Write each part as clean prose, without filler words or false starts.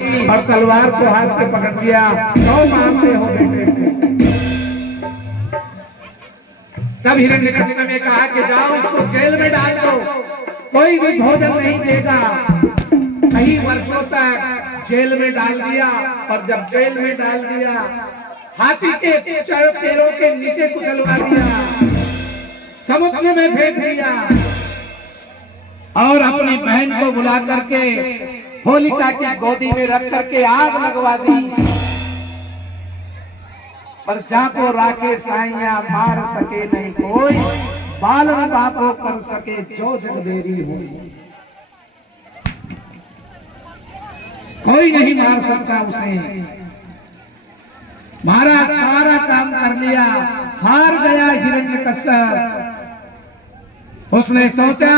और तलवार को हाथ से पकड़ लिया। क्यों मारते हो बेटे को? तब हिरण्यकशिपु ने कहा कि जाओ इसको जेल में डाल दो, कोई भी भोजन नहीं देगा। कई वर्षों तक जेल में डाल दिया, और जब जेल में डाल दिया हाथी के पैरों के नीचे कुचलवा दिया, समुद्र में फेंक दिया, और अपनी बहन को बुला करके होलिका की गोदी में रख करके आग लगवा दी। पर जाको राखे साइया मार सके नहीं कोई, बालन बापो कर सके जो जगदेरी हो। कोई नहीं मार सकता उसे। महाराज सारा काम कर लिया, हार गया हिरण्यकश्यप। उसने सोचा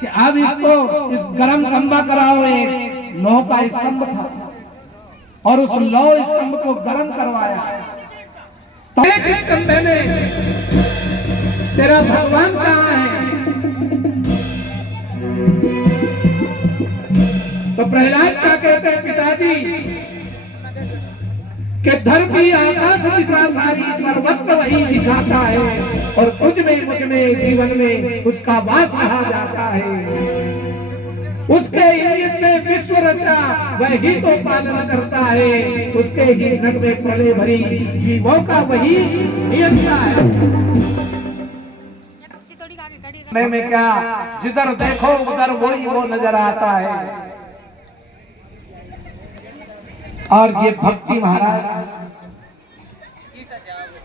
कि अब इसको इस गरम खंबा कराओ। एक लोह का स्तंभ था, और उस लोह स्तंभ को गरम करवाया। तो इस खंबे में तेरा भगवान कहाँ है? तो प्रहलाद क्या कहते हैं, पिताजी कि धरती आकाश दिशा सारी सर्वत्र वही दिखाता है, और कुछ में मुझ में जीवन में उसका वास कहा जाता है। उसके इंगित से विश्व रचा वही तो पालन करता है, उसके ही नग में पले भरी जीवों का वही नियंता है। में क्या, जिधर देखो उधर वही वो नजर आता है। और ये भक्ति महाराज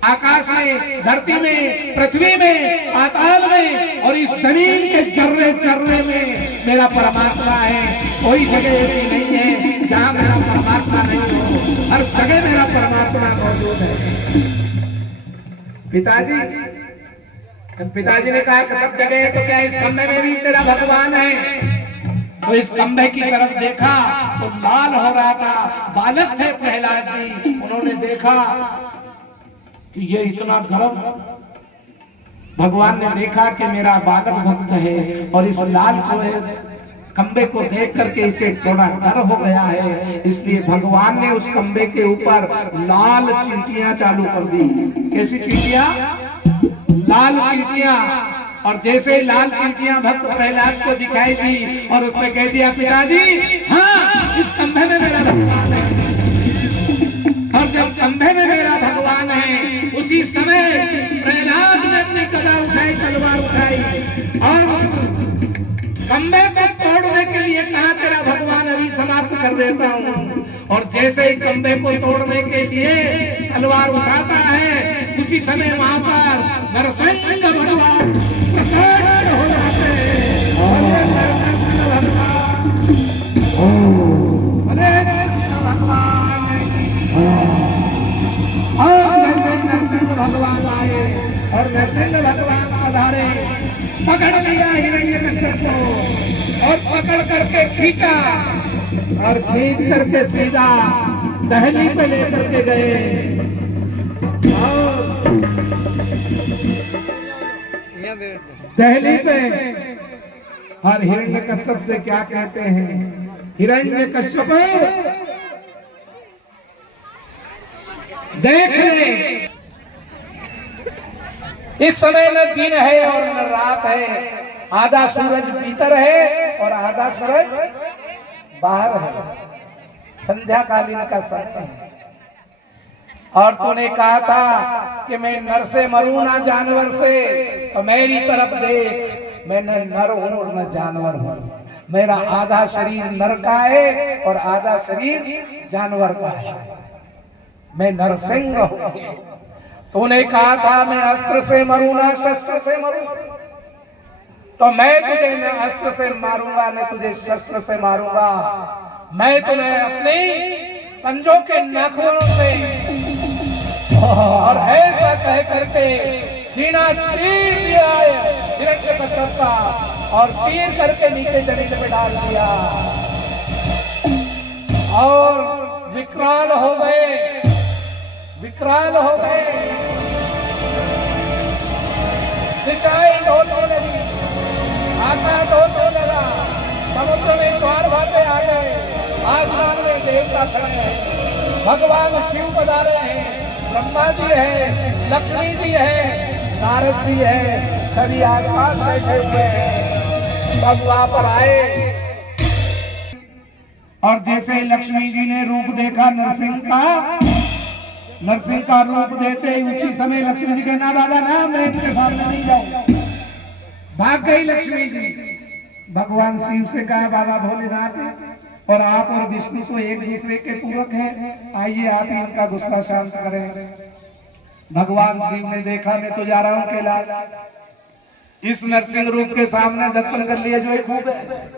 आकाश में, धरती में, पृथ्वी में, पाताल में, और इस जमीन के चर्रे चर्रे में मेरा परमात्मा है। कोई जगह ऐसी नहीं है जहां मेरा परमात्मा नहीं हो, हर जगह मेरा परमात्मा मौजूद है। पिताजी ने कहा कि सब जगह है, तो क्या इस खंबे में भी तेरा भगवान है? तो इस खंबे की तरफ देखा तो लाल हो रहा था। बालक थे प्रहलाद जी, उन्होंने देखा कि ये इतना गर्म। भगवान ने देखा कि मेरा बालक भक्त है, और इस लाल खंबे को देख करके इसे थोड़ा डर हो गया है, इसलिए भगवान ने उस खंबे के ऊपर लाल चींटियां चालू कर दी। कैसी चींटियां? लाल चींटियां। और जैसे लाल चींटियां भक्त प्रहलाद को दिखाई दी, और उसने कह दिया, पिताजी हाँ, इस खंभे में मेरा भगवान है। और जब खंभे में मेरा भगवान है, उसी समय प्रहलाद ने अपनी गदा उठाई, तलवार उठाई, और खंभे को तोड़ने के लिए कहा, तेरा भगवान अभी समाप्त कर देता हूँ। और जैसे ही खंभे को तोड़ने के लिए तलवार उठाता है, उसी समय वहां पर नरसिंह भगवान प्रकट हो जाते हैं। नरसिंह भगवान आए, और नरसिंह भगवान आधारे पकड़ लिया हिरण्यकश्यप को, और पकड़ करके खींचा, और खींच करके सीधा दहली पे लेकर के गए। दहली पे, और हिरण्यकश्यप से क्या कहते हैं, हिरण्यकश्यप देख ले, इस समय न दिन है और न रात है, आधा सूरज भीतर है और आधा सूरज बाहर है, संध्याकालीन का समय है। और तूने कहा था कि मैं नर से मरूं ना जानवर से, तो मेरी तरफ देख, मैं न नर हूं और न जानवर हूं। मेरा आधा शरीर नर का है और आधा शरीर जानवर का है। मैं नरसिंह हूं। तूने कहा था मैं अस्त्र से मरूं ना शस्त्र से मरूं, तो मैं तुझे न अस्त्र से मारूंगा न तुझे शस्त्र से मारूंगा। मैं तुम्हें अपने पंजों के नाखूनों से, और ऐसा कह करके सीना चीर दिया हिरण्यकश्यप का, और तीर करके नीचे जमीन में डाल दिया, और विकराल हो गए, विकराल हो गए। सिंचाई ढोलने लगी, आकाश ढोलने लगा, समुद्र में ज्वार भाटे आ गए, आसमान में देवता खड़े हैं, भगवान शिव बता रहे हैं, ब्रह्मा जी है, लक्ष्मी जी है, नारद जी है, सभी आसपास बैठे हुए हैं। सब वहां पर आए और जैसे लक्ष्मी जी ने रूप देखा नरसिंह का रूप देते ही उसी समय लक्ष्मी जी के ना बाबा ना मैं इनके सामने नहीं जाऊं। भाग गई लक्ष्मी जी। भगवान शिव से कहा बाबा भोलेनाथ और आप और विष्णु तो एक दूसरे के पूरक हैं, आइए आप ही इनका गुस्सा शांत करें। भगवान शिव ने देखा मैं तो जा रहा हूं कैलाश, इस नरसिंह रूप के सामने दर्शन कर लिए जो खूब है।